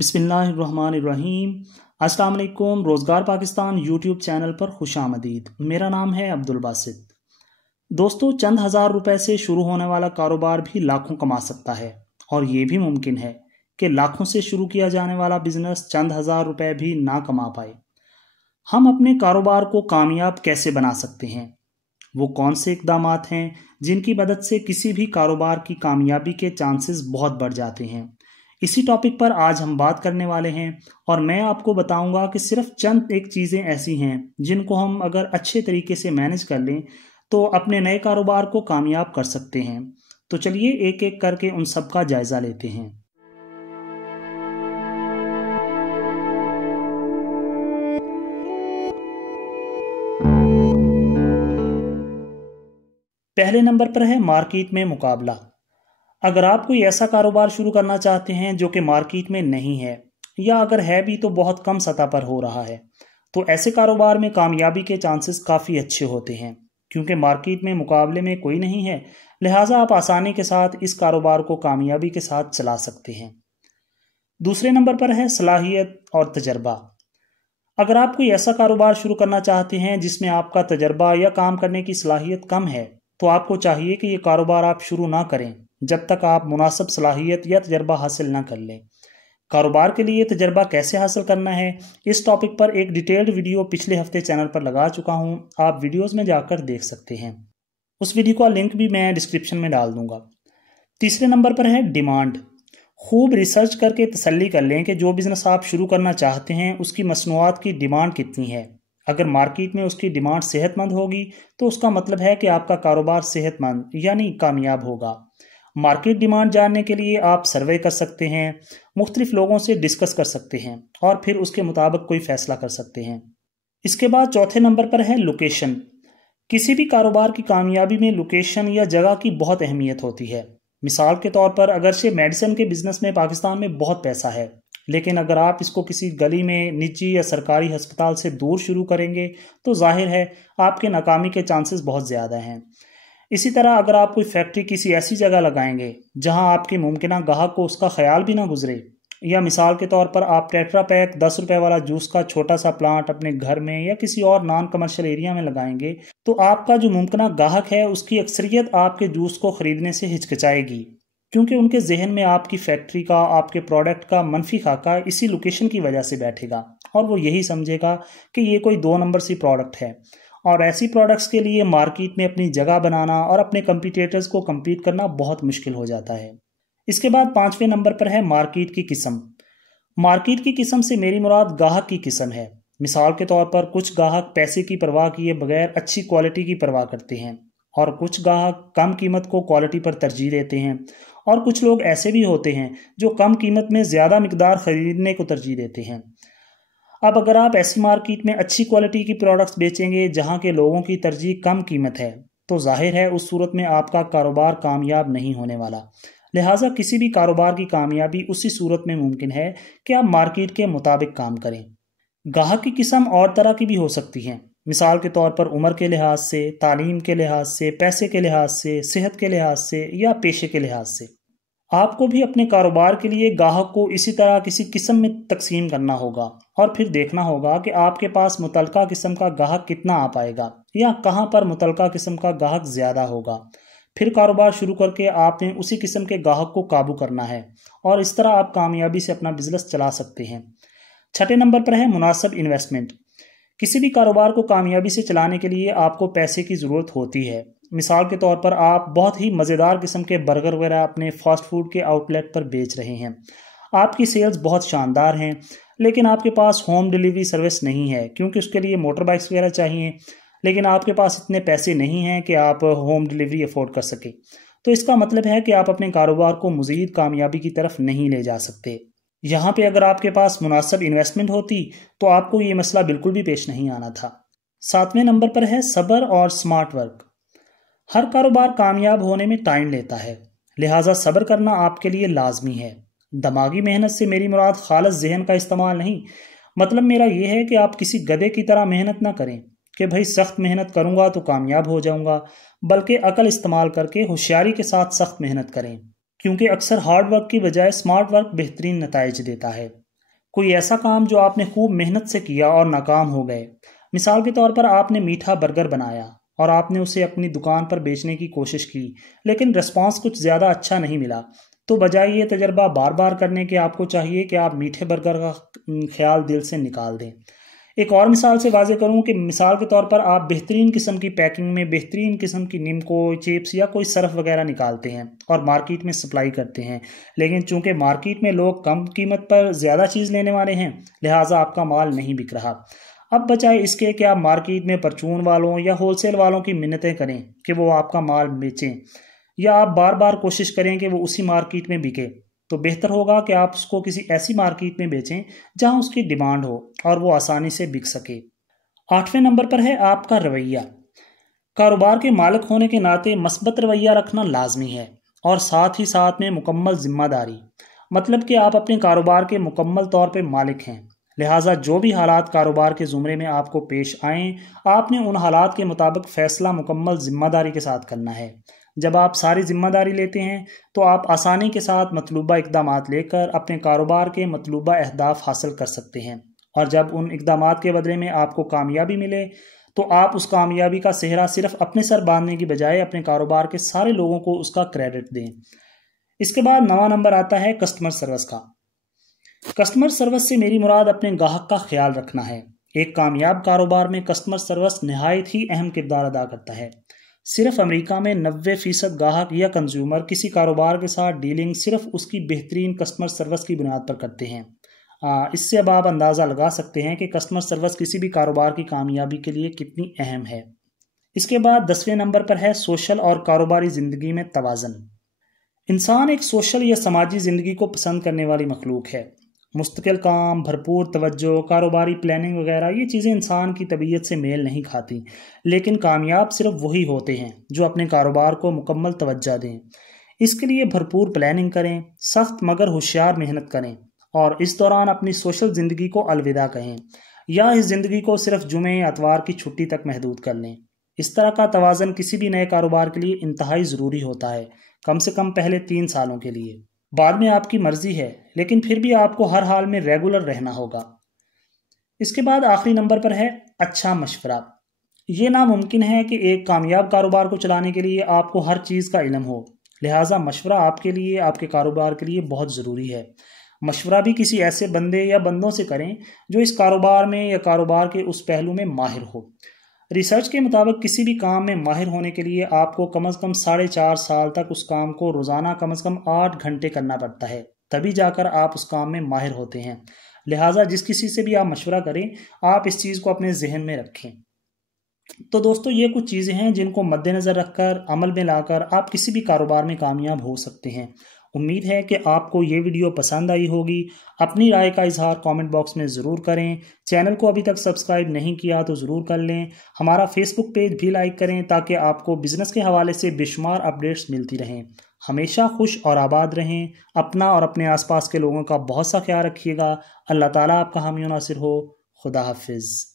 बिस्मिल्लाहिर्रहमानिर्रहीम। अस्सलाम वालेकुम। रोज़गार पाकिस्तान यूट्यूब चैनल पर खुशामदीद। मेरा नाम है अब्दुल बासित। दोस्तों, चंद हज़ार रुपए से शुरू होने वाला कारोबार भी लाखों कमा सकता है, और ये भी मुमकिन है कि लाखों से शुरू किया जाने वाला बिजनेस चंद हज़ार रुपए भी ना कमा पाए। हम अपने कारोबार को कामयाब कैसे बना सकते हैं? वो कौन से इक़दामात हैं जिनकी मदद से किसी भी कारोबार की कामयाबी के चांसेस बहुत बढ़ जाते हैं? इसी टॉपिक पर आज हम बात करने वाले हैं, और मैं आपको बताऊंगा कि सिर्फ चंद एक चीज़ें ऐसी हैं जिनको हम अगर अच्छे तरीके से मैनेज कर लें तो अपने नए कारोबार को कामयाब कर सकते हैं। तो चलिए एक एक करके उन सब का जायज़ा लेते हैं। पहले नंबर पर है मार्केट में मुकाबला। अगर आप कोई ऐसा कारोबार शुरू करना चाहते हैं जो कि मार्केट में नहीं है, या अगर है भी तो बहुत कम सतह पर हो रहा है, तो ऐसे कारोबार में कामयाबी के चांसेस काफ़ी अच्छे होते हैं, क्योंकि मार्केट में मुकाबले में कोई नहीं है। लिहाजा आप आसानी के साथ इस कारोबार को कामयाबी के साथ चला सकते हैं। दूसरे नंबर पर है सलाहियत और तजर्बा। अगर आप कोई ऐसा कारोबार शुरू करना चाहते हैं जिसमें आपका तजर्बा या काम करने की सलाहियत कम है, तो आपको चाहिए कि ये कारोबार आप शुरू ना करें जब तक आप मुनासिब सलाहियत या तजर्बा हासिल ना कर लें। कारोबार के लिए तजर्बा कैसे हासिल करना है, इस टॉपिक पर एक डिटेल्ड वीडियो पिछले हफ्ते चैनल पर लगा चुका हूं, आप वीडियोस में जाकर देख सकते हैं। उस वीडियो का लिंक भी मैं डिस्क्रिप्शन में डाल दूंगा। तीसरे नंबर पर है डिमांड। खूब रिसर्च करके तसल्ली कर लें कि जो बिज़नेस आप शुरू करना चाहते हैं उसकी मसनूआत की डिमांड कितनी है। अगर मार्केट में उसकी डिमांड सेहतमंद होगी तो उसका मतलब है कि आपका कारोबार सेहतमंद यानी कामयाब होगा। मार्केट डिमांड जानने के लिए आप सर्वे कर सकते हैं, मुख्तलिफ लोगों से डिस्कस कर सकते हैं, और फिर उसके मुताबिक कोई फैसला कर सकते हैं। इसके बाद चौथे नंबर पर है लोकेशन। किसी भी कारोबार की कामयाबी में लोकेशन या जगह की बहुत अहमियत होती है। मिसाल के तौर पर अगरचे मेडिसिन के बिजनेस में पाकिस्तान में बहुत पैसा है, लेकिन अगर आप इसको किसी गली में निजी या सरकारी अस्पताल से दूर शुरू करेंगे तो जाहिर है आपके नाकामी के चांसेस बहुत ज़्यादा हैं। इसी तरह अगर आप कोई फैक्ट्री किसी ऐसी जगह लगाएंगे जहां आपके मुमकिन गाहक को उसका ख्याल भी ना गुजरे, या मिसाल के तौर पर आप टेट्रा पैक 10 रुपए वाला जूस का छोटा सा प्लांट अपने घर में या किसी और नॉन कमर्शियल एरिया में लगाएंगे, तो आपका जो मुमकिन गाहक है उसकी अक्सरियत आपके जूस को खरीदने से हिचकिचाएगी, क्योंकि उनके जहन में आपकी फैक्ट्री का, आपके प्रोडक्ट का मनफी खाका इसी लोकेशन की वजह से बैठेगा, और वो यही समझेगा कि ये कोई 2 नंबर सी प्रोडक्ट है। और ऐसी प्रोडक्ट्स के लिए मार्केट में अपनी जगह बनाना और अपने कंपीटिटर्स को compete करना बहुत मुश्किल हो जाता है। इसके बाद 5वें नंबर पर है मार्केट की किस्म। मार्केट की किस्म से मेरी मुराद गाहक की किस्म है। मिसाल के तौर पर कुछ गाहक पैसे की परवाह किए बगैर अच्छी क्वालिटी की परवाह करते हैं, और कुछ गाहक कम कीमत को क्वालिटी पर तरजीह देते हैं, और कुछ लोग ऐसे भी होते हैं जो कम कीमत में ज़्यादा मिकदार खरीदने को तरजीह देते हैं। अब अगर आप ऐसी मार्केट में अच्छी क्वालिटी की प्रोडक्ट्स बेचेंगे जहां के लोगों की तरजीह कम कीमत है, तो जाहिर है उस सूरत में आपका कारोबार कामयाब नहीं होने वाला। लिहाजा किसी भी कारोबार की कामयाबी उसी सूरत में मुमकिन है कि आप मार्केट के मुताबिक काम करें। गाहक की किस्म और तरह की भी हो सकती हैं। मिसाल के तौर पर उम्र के लिहाज से, तालीम के लिहाज से, पैसे के लिहाज से, सेहत के लिहाज से, या पेशे के लिहाज से। आपको भी अपने कारोबार के लिए गाहक को इसी तरह किसी किस्म में तकसीम करना होगा, और फिर देखना होगा कि आपके पास मुतलका किस्म का गाहक कितना आ पाएगा, या कहां पर मुतलका किस्म का गाहक ज़्यादा होगा। फिर कारोबार शुरू करके आपने उसी किस्म के गाहक को काबू करना है, और इस तरह आप कामयाबी से अपना बिजनेस चला सकते हैं। छठे नंबर पर है मुनासिब इन्वेस्टमेंट। किसी भी कारोबार को कामयाबी से चलाने के लिए आपको पैसे की ज़रूरत होती है। मिसाल के तौर पर आप बहुत ही मज़ेदार किस्म के बर्गर वगैरह अपने फास्ट फूड के आउटलेट पर बेच रहे हैं। आपकी सेल्स बहुत शानदार हैं, लेकिन आपके पास होम डिलीवरी सर्विस नहीं है, क्योंकि उसके लिए मोटर बाइक्स वगैरह चाहिए, लेकिन आपके पास इतने पैसे नहीं हैं कि आप होम डिलीवरी अफोर्ड कर सकें। तो इसका मतलब है कि आप अपने कारोबार को मज़ीद कामयाबी की तरफ नहीं ले जा सकते। यहाँ पे अगर आपके पास मुनासिब इन्वेस्टमेंट होती तो आपको ये मसला बिल्कुल भी पेश नहीं आना था। 7वें नंबर पर है सब्र और स्मार्ट वर्क। हर कारोबार कामयाब होने में टाइम लेता है, लिहाजा सब्र करना आपके लिए लाजमी है। दिमागी मेहनत से मेरी मुराद खालिस जहन का इस्तेमाल नहीं। मतलब मेरा ये है कि आप किसी गधे की तरह मेहनत ना करें कि भाई सख्त मेहनत करूंगा तो कामयाब हो जाऊंगा, बल्कि अकल इस्तेमाल करके होशियारी के साथ सख्त मेहनत करें, क्योंकि अक्सर हार्ड वर्क की बजाय स्मार्ट वर्क बेहतरीन नताइज देता है। کوئی ایسا کام جو آپ نے خوب محنت سے کیا اور ناکام ہو گئے۔ مثال کے طور پر آپ نے میٹھا برگر بنایا اور آپ نے اسے اپنی دکان پر بیچنے کی کوشش کی، لیکن رسپانس کچھ زیادہ اچھا نہیں ملا، تو بجائے یہ تجربہ بار بار کرنے کے آپ کو چاہیے کہ آپ میٹھے برگر کا خیال دل سے نکال دیں۔ ایک اور مثال سے واضح کروں کہ مثال کے طور پر آپ بہترین قسم کی پیکنگ میں بہترین قسم کی نمکو، چپس یا کوئی سرف وغیرہ نکالتے ہیں اور مارکیٹ میں سپلائی کرتے ہیں، لیکن چونکہ مارکیٹ میں لوگ کم قیمت پر زیادہ چیز لینے والے ہیں، لہٰذا آپ کا مال نہیں بک رہا۔ اب بجائے اس کے کہ آپ مارکیٹ میں پرچون والوں یا ہول سیل والوں کی منتیں کریں کہ وہ آپ کا مال بیچیں، یا آپ بار بار کوشش کریں کہ وہ اسی مارکیٹ میں بکے، تو بہتر ہوگا کہ آپ اس کو کسی ایسی مارکیٹ میں بیچیں جہاں اس کی ڈیمانڈ ہو اور وہ آسانی سے بک سکے۔ 8ویں نمبر پر ہے آپ کا رویہ۔ کاروبار کے مالک ہونے کے ناطے مثبت رویہ رکھنا لازمی ہے، اور ساتھ ہی ساتھ میں مکمل ذمہ داری، مطلب کہ آپ اپنے کاروبار کے مکمل طور پہ مالک ہیں، لہٰذا جو بھی حالات کاروبار کے زمرے میں آپ کو پیش آئیں، آپ نے ان حالات کے مطابق فیصلہ مکمل ذمہ داری کے ساتھ کرنا ہے۔ جب آپ ساری ذمہ داری لیتے ہیں تو آپ آسانی کے ساتھ مطلوبہ اقدامات لے کر اپنے کاروبار کے مطلوبہ اہداف حاصل کر سکتے ہیں، اور جب ان اقدامات کے بدلے میں آپ کو کامیابی ملے تو آپ اس کامیابی کا سہرا صرف اپنے سر باندھنے کی بجائے اپنے کاروبار کے سارے لوگوں کو اس کا کریڈٹ دیں۔ اس کے بعد 9واں نمبر آتا ہے کسٹمر سروس کا۔ کسٹمر سروس سے میری مراد اپنے گاہک کا خیال رکھنا ہے۔ ایک کامیاب کاروبار میں کسٹمر سروس نہایت ہی اہم کردار ادا کرتا ہے۔ صرف امریکہ میں 90% گاہک یا کنزیومر کسی کاروبار کے ساتھ ڈیلنگ صرف اس کی بہترین کسٹمر سروس کی بنیاد پر کرتے ہیں۔ اس سے اب آپ اندازہ لگا سکتے ہیں کہ کسٹمر سروس کسی بھی کاروبار کی کامیابی کے لیے کتنی اہم ہے۔ اس کے بعد 10ویں نمبر پر ہے سوشل اور کاروباری زندگی میں توازن۔ انسان ایک سوشل یا سماجی زندگی کو پسند کرنے والی مخلوق ہے۔ مستقل کام، بھرپور توجہ، کاروباری پلاننگ وغیرہ یہ چیزیں انسان کی طبیعت سے میل نہیں کھاتی، لیکن کامیاب صرف وہی ہوتے ہیں جو اپنے کاروبار کو مکمل توجہ دیں۔ اس کے لیے بھرپور پلاننگ کریں، سخت مگر ہوشیار محنت کریں، اور اس دوران اپنی سوشل زندگی کو الوداع کہیں، یا اس زندگی کو صرف جمعے اتوار کی چھٹی تک محدود کر لیں۔ اس طرح کا توازن کسی بھی نئے کاروبار کے لیے انتہائی ضروری ہوتا ہے، کم سے کم پہلے 3 سالوں کے لیے۔ بعد میں آپ کی مرضی ہے، لیکن پھر بھی آپ کو ہر حال میں ریگولر رہنا ہوگا۔ اس کے بعد آخری نمبر پر ہے اچھا مشورہ۔ یہ ناممکن ہے کہ ایک کامیاب کاروبار کو چلانے کے لیے آپ کو ہر چیز کا علم ہو، لہٰذا مشورہ آپ کے لیے، آپ کے کاروبار کے لیے بہت ضروری ہے۔ مشورہ بھی کسی ایسے بندے یا بندوں سے کریں جو اس کاروبار میں یا کاروبار کے اس پہلو میں ماہر ہو۔ ریسرچ کے مطابق کسی بھی کام میں ماہر ہونے کے لیے آپ کو کم از کم 4.5 سال تک اس کام کو روزانہ کم از کم 8 گھنٹے کرنا پڑتا ہے، تبھی جا کر آپ اس کام میں ماہر ہوتے ہیں۔ لہٰذا جس کسی سے بھی آپ مشورہ کریں، آپ اس چیز کو اپنے ذہن میں رکھیں۔ تو دوستو، یہ کچھ چیزیں ہیں جن کو مد نظر رکھ کر عمل میں لا کر آپ کسی بھی کاروبار میں کامیاب ہو سکتے ہیں۔ امید ہے کہ آپ کو یہ ویڈیو پسند آئی ہوگی۔ اپنی رائے کا اظہار کامنٹ باکس میں ضرور کریں۔ چینل کو ابھی تک سبسکرائب نہیں کیا تو ضرور کر لیں۔ ہمارا فیس بک پیج بھی لائک کریں تاکہ آپ کو بزنس کے حوالے سے بے شمار اپڈیٹس ملتی رہیں۔ ہمیشہ خوش اور آباد رہیں۔ اپنا اور اپنے آس پاس کے لوگوں کا بہت سا خیال رکھیے گا۔ اللہ تعالیٰ آپ کا حامی و ناصر ہو۔ خدا حافظ۔